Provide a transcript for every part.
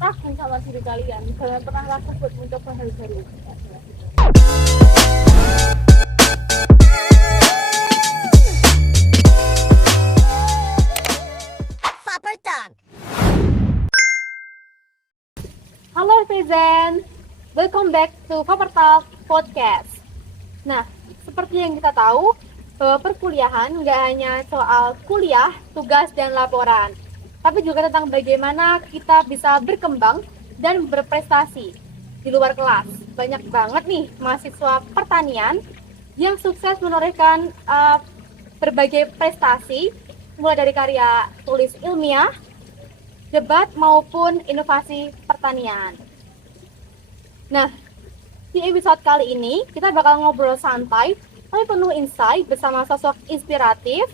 ragu sama diri kalian, jangan pernah ragu buat mencoba hal baru. Halo Fezen, welcome back to Paper Talk Podcast. Nah, seperti yang kita tahu, bahwa perkuliahan nggak hanya soal kuliah, tugas, dan laporan, tapi juga tentang bagaimana kita bisa berkembang dan berprestasi di luar kelas. Banyak banget nih mahasiswa pertanian yang sukses menorehkan berbagai prestasi, mulai dari karya tulis ilmiah, debat, maupun inovasi pertanian. Nah, di episode kali ini kita bakal ngobrol santai tapi penuh insight bersama sosok inspiratif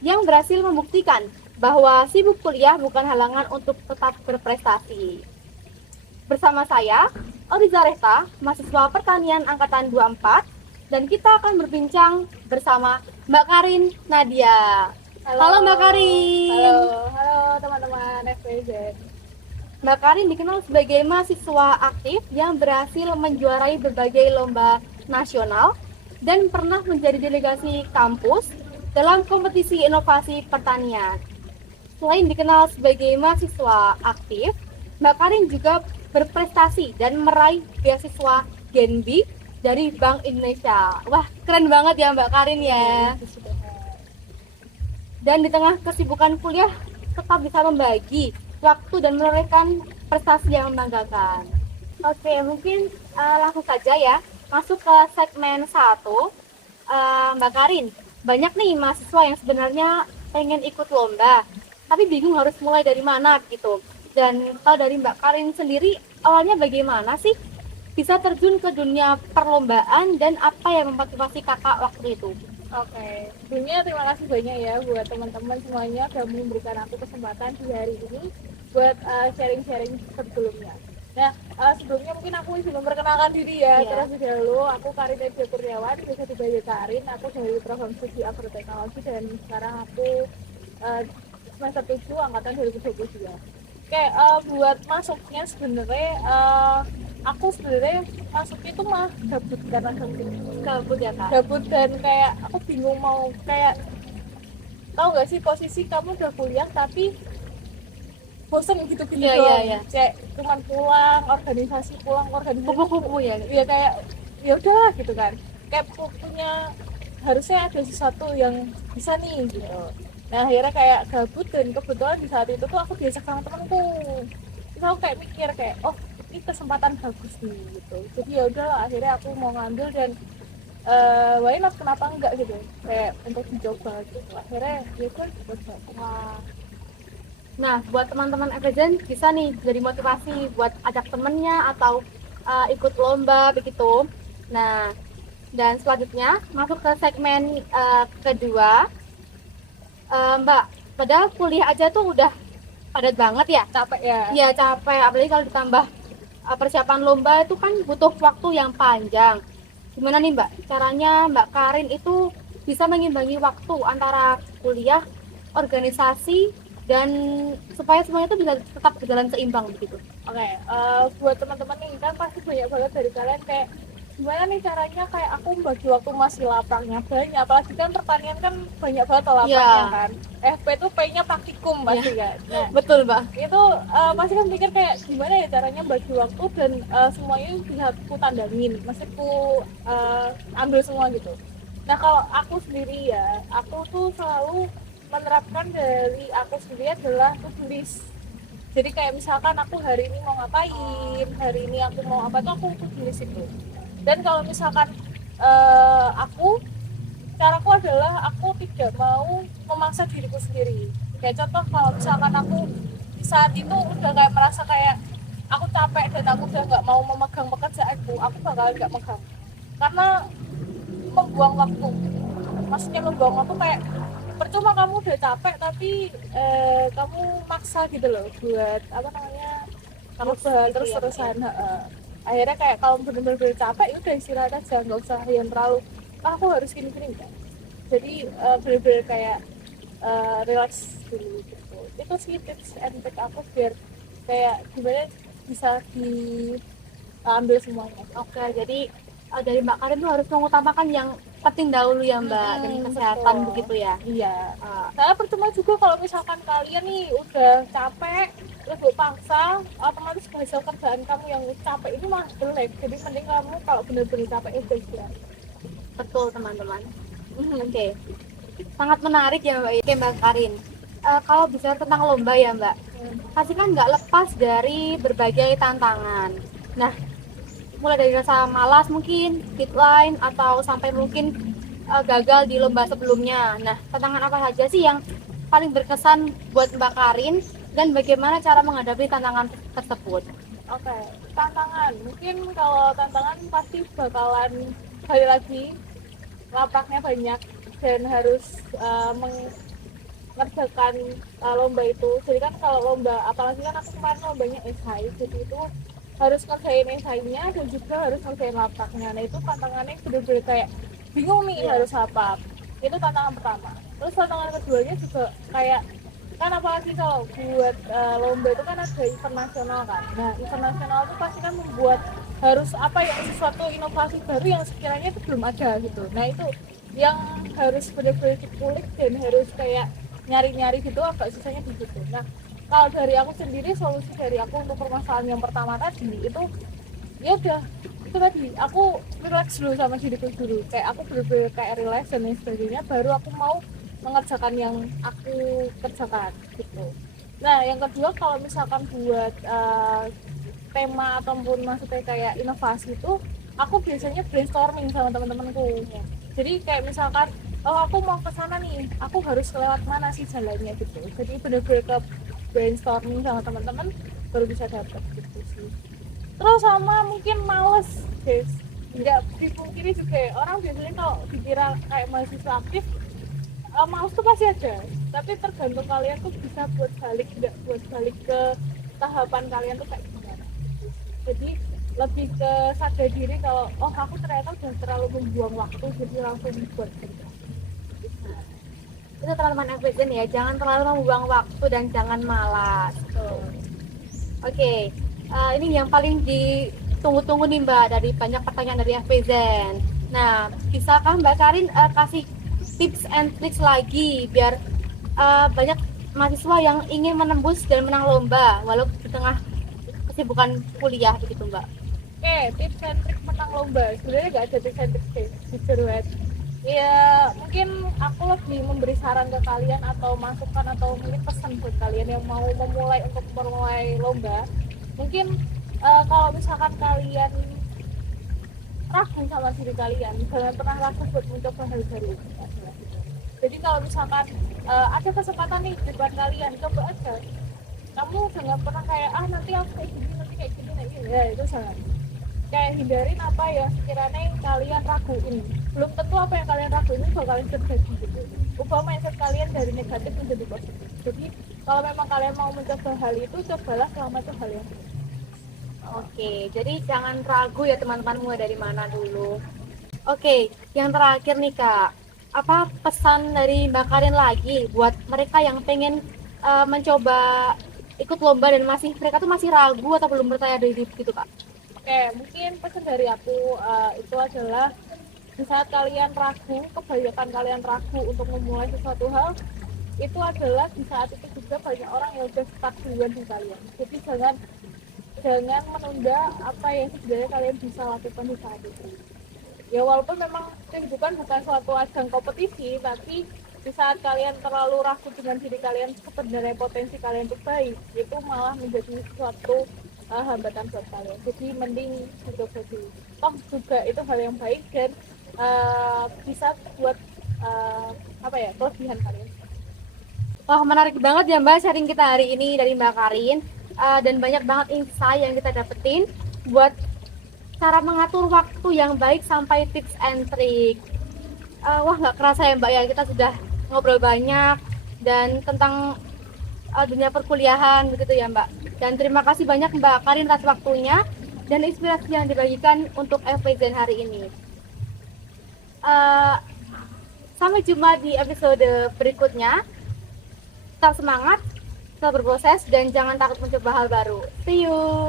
yang berhasil membuktikan bahwa sibuk kuliah bukan halangan untuk tetap berprestasi. Bersama saya, Oriza Rehta, mahasiswa pertanian angkatan 24, dan kita akan berbincang bersama Mbak Karin Nadia. Halo Mbak Karin. Halo teman-teman FPZ. Mbak Karin dikenal sebagai mahasiswa aktif yang berhasil menjuarai berbagai lomba nasional dan pernah menjadi delegasi kampus dalam kompetisi inovasi pertanian. Selain dikenal sebagai mahasiswa aktif, Mbak Karin juga berprestasi dan meraih beasiswa Genbi dari Bank Indonesia. Wah, keren banget ya Mbak Karin ya. Dan di tengah kesibukan kuliah tetap bisa membagi waktu dan menorehkan prestasi yang membanggakan. Oke, mungkin langsung saja ya masuk ke segmen 1. Mbak Karin, banyak nih mahasiswa yang sebenarnya pengen ikut lomba, tapi bingung harus mulai dari mana gitu. Dan kalau dari Mbak Karin sendiri, awalnya bagaimana sih bisa terjun ke dunia perlombaan dan apa yang memotivasi kakak waktu itu? Oke, sebelumnya terima kasih banyak ya buat teman-teman semuanya sudah memberikan aku kesempatan di hari ini buat sharing-sharing sebelumnya. Nah, sebelumnya mungkin aku izin memperkenalkan diri ya. Terlebih dahulu, aku Karin Nadia Kurniawan, biasa dipanggil Karin. Aku dari program studi agroteknologi dan sekarang aku semester 7 angkatan 2022. Oke, buat masuknya sebenarnya aku sebenarnya masuk itu mah gabut karena Gabut ya kak? gabut dan kayak aku bingung mau kayak tahu nggak sih posisi kamu udah kuliah tapi bosen gitu-gitu doang. Iya. Kayak cuman pulang organisasi Kupu-kupu ya? ya kayak ya udah gitu kan, kayak waktunya harusnya ada sesuatu yang bisa nih gitu. Nah akhirnya kayak gabut dan kebetulan di saat itu tuh aku diajak sama temanku, terus aku kayak mikir kayak oh ini kesempatan bagus nih gitu. Jadi ya udah akhirnya aku mau ngambil dan why not, kenapa enggak gitu, kayak untuk dicoba gitu. Akhirnya ya kan coba. Wah. Nah, buat teman-teman Evazen bisa nih jadi motivasi buat ajak temennya atau ikut lomba begitu. Nah, dan selanjutnya masuk ke segmen kedua. Mbak, padahal kuliah aja tuh udah padat banget ya. Capek ya. Iya capek, apalagi kalau ditambah persiapan lomba itu kan butuh waktu yang panjang. Gimana nih Mbak, caranya Mbak Karin itu bisa mengimbangi waktu antara kuliah, organisasi, dan supaya semuanya itu bisa tetap berjalan seimbang begitu? Oke, buat teman-teman nih kan pasti banyak banget dari kalian kayak gimana nih caranya, kayak aku bagi waktu masih lapangnya banyak, apalagi kan pertanian kan banyak banget lapangnya kan. FP tuh P-nya praktikum pasti kan. Nah, betul Mbak. itu pasti kan pikir kayak gimana ya caranya bagi waktu dan semuanya bisa ku tandangin, maksudnya ku ambil semua gitu. Nah kalau aku sendiri ya, aku tuh selalu menerapkan dari aku sendiri adalah to-do list. Jadi kayak misalkan aku hari ini mau ngapain, hari ini aku mau apa tuh aku to-do list itu. Dan kalau misalkan caraku adalah aku tidak mau memaksa diriku sendiri. Kayak contoh kalau misalkan aku di saat itu udah kayak merasa kayak aku capek dan aku udah nggak mau memegang pekerjaanku, aku bakal nggak megang karena membuang waktu. Maksudnya membuang waktu kayak percuma kamu udah capek tapi kamu maksa gitu loh buat apa namanya terus-terusan. Akhirnya kayak kalau bener-bener capek ya udah istirahat aja, nggak usah yang terlalu aku harus gini-gini kan. Jadi bener-bener kayak relax dulu gitu. Itu sih tips and trick aku biar kayak gimana bisa diambil semuanya. Oke, jadi dari Mbak Karin tuh harus mengutamakan yang penting dahulu ya Mbak, demi kesehatan Betul. begitu ya. Iya. Uh, Saya percuma juga kalau misalkan kalian nih udah capek terus gue paksa, otomatis hasil kerjaan kamu yang capek itu malah jelek. Jadi mending kamu kalau bener-bener capek udah istirahat. Betul teman-teman. Oke, sangat menarik ya Mbak. Oke Mbak Karin, kalau bicara tentang lomba ya Mbak, pasti kan nggak lepas dari berbagai tantangan. Nah, mulai dari rasa malas mungkin, deadline, atau sampai mungkin gagal di lomba sebelumnya. Nah, tantangan apa saja sih yang paling berkesan buat Mbak Karin dan bagaimana cara menghadapi tantangan tersebut? Oke, tantangan. Mungkin kalau tantangan pasti bakalan kali lagi lapaknya banyak dan harus mengerjakan lomba itu. Jadi kan kalau lomba, apalagi kan aku kemarin lombanya esai, jadi itu harus ngerjain esainya dan juga harus ngerjain lapaknya. Nah itu tantangannya bener-bener kayak bingung nih harus apa. Itu tantangan pertama. Terus tantangan keduanya juga kayak kan apalagi kalau buat lomba itu kan ada event nasional kan. Nah event nasional itu pasti kan membuat harus apa ya, sesuatu inovasi baru yang sekiranya itu belum ada gitu. Nah itu yang harus benar-benar dikulik dan harus kayak nyari-nyari gitu, agak susahnya di situ. Nah kalau dari aku sendiri, solusi dari aku untuk permasalahan yang pertama tadi itu ya udah, itu tadi aku relax dulu sama diriku dulu, kayak aku bener-bener kayak relax dan lain sebagainya, baru aku mau mengerjakan yang aku kerjakan gitu. Nah yang kedua, kalau misalkan buat tema ataupun maksudnya kayak inovasi itu, aku biasanya brainstorming sama teman-temanku. Jadi kayak misalkan, oh aku mau ke sana nih, aku harus lewat mana sih jalannya gitu. Jadi bener-bener ke brainstorming sama teman-teman baru bisa dapet gitu sih. Terus sama mungkin males guys, nggak dipungkiri juga ya, orang biasanya kalau dikira kayak mahasiswa aktif males tuh pasti ada, tapi tergantung kalian tuh bisa buat balik, nggak buat balik ke tahapan kalian tuh kayak gimana. Jadi lebih ke sadar diri kalau oh aku ternyata udah terlalu membuang waktu, jadi langsung buat kerja. Itu teman-teman FPZN ya, jangan terlalu membuang waktu dan jangan malas. Oke, ini yang paling ditunggu-tunggu nih Mbak, dari banyak pertanyaan dari FPZN. Nah, bisakah Mbak Karin kasih tips and tricks lagi biar banyak mahasiswa yang ingin menembus dan menang lomba walau di tengah kesibukan kuliah begitu Mbak? Oke, tips and trik menang lomba. Sebenarnya nggak ada tips and trik sih, jujur banget. Ya mungkin aku lebih memberi saran ke kalian atau masukan atau mungkin pesan buat kalian yang mau memulai lomba. Mungkin kalau misalkan kalian ragu sama diri kalian, jangan pernah ragu buat mencoba hal baru. Jadi kalau misalkan ada kesempatan nih di depan kalian, coba aja. Kamu jangan pernah kayak nanti aku kayak gini, nanti kayak gini. Ya itu jangan. Kayak hindarin apa ya sekiranya kalian raguin. Belum tentu apa yang kalian raguin itu kalian terjadi gitu. Ubah mindset kalian dari negatif menjadi positif. Jadi kalau memang kalian mau mencoba hal itu, cobalah selama itu hal yang baik. Oke, jadi jangan ragu ya teman-teman, mulai dari mana dulu. Oke, yang terakhir nih Kak, apa pesan dari Mbak Karin lagi buat mereka yang pengen mencoba ikut lomba dan mereka tuh masih ragu atau belum percaya diri gitu Kak? Oke, mungkin pesan dari aku itu adalah di saat kalian ragu, kebanyakan kalian ragu untuk memulai sesuatu hal, itu adalah di saat itu juga banyak orang yang udah stuck duluan di kalian. Jadi jangan menunda apa yang sebenarnya kalian bisa lakukan di saat itu. Ya walaupun memang kehidupan bukan suatu ajang kompetisi, tapi di saat kalian terlalu ragu dengan diri kalian, sebenarnya potensi kalian untuk baik, itu malah menjadi suatu hambatan buat kalian. Jadi mending coba dulu. Toh juga itu hal yang baik dan bisa buat kelebihan kalian. Wah, menarik banget ya Mbak sharing kita hari ini dari Mbak Karin, dan banyak banget insight yang kita dapetin buat cara mengatur waktu yang baik sampai tips and trick. Wah, nggak kerasa ya Mbak ya, kita sudah ngobrol banyak dan tentang dunia perkuliahan begitu ya Mbak. Dan terima kasih banyak Mbak Karin atas waktunya dan inspirasi yang dibagikan untuk FPZN hari ini. Sampai jumpa di episode berikutnya. Tetap semangat, tetap berproses, dan jangan takut mencoba hal baru. See you!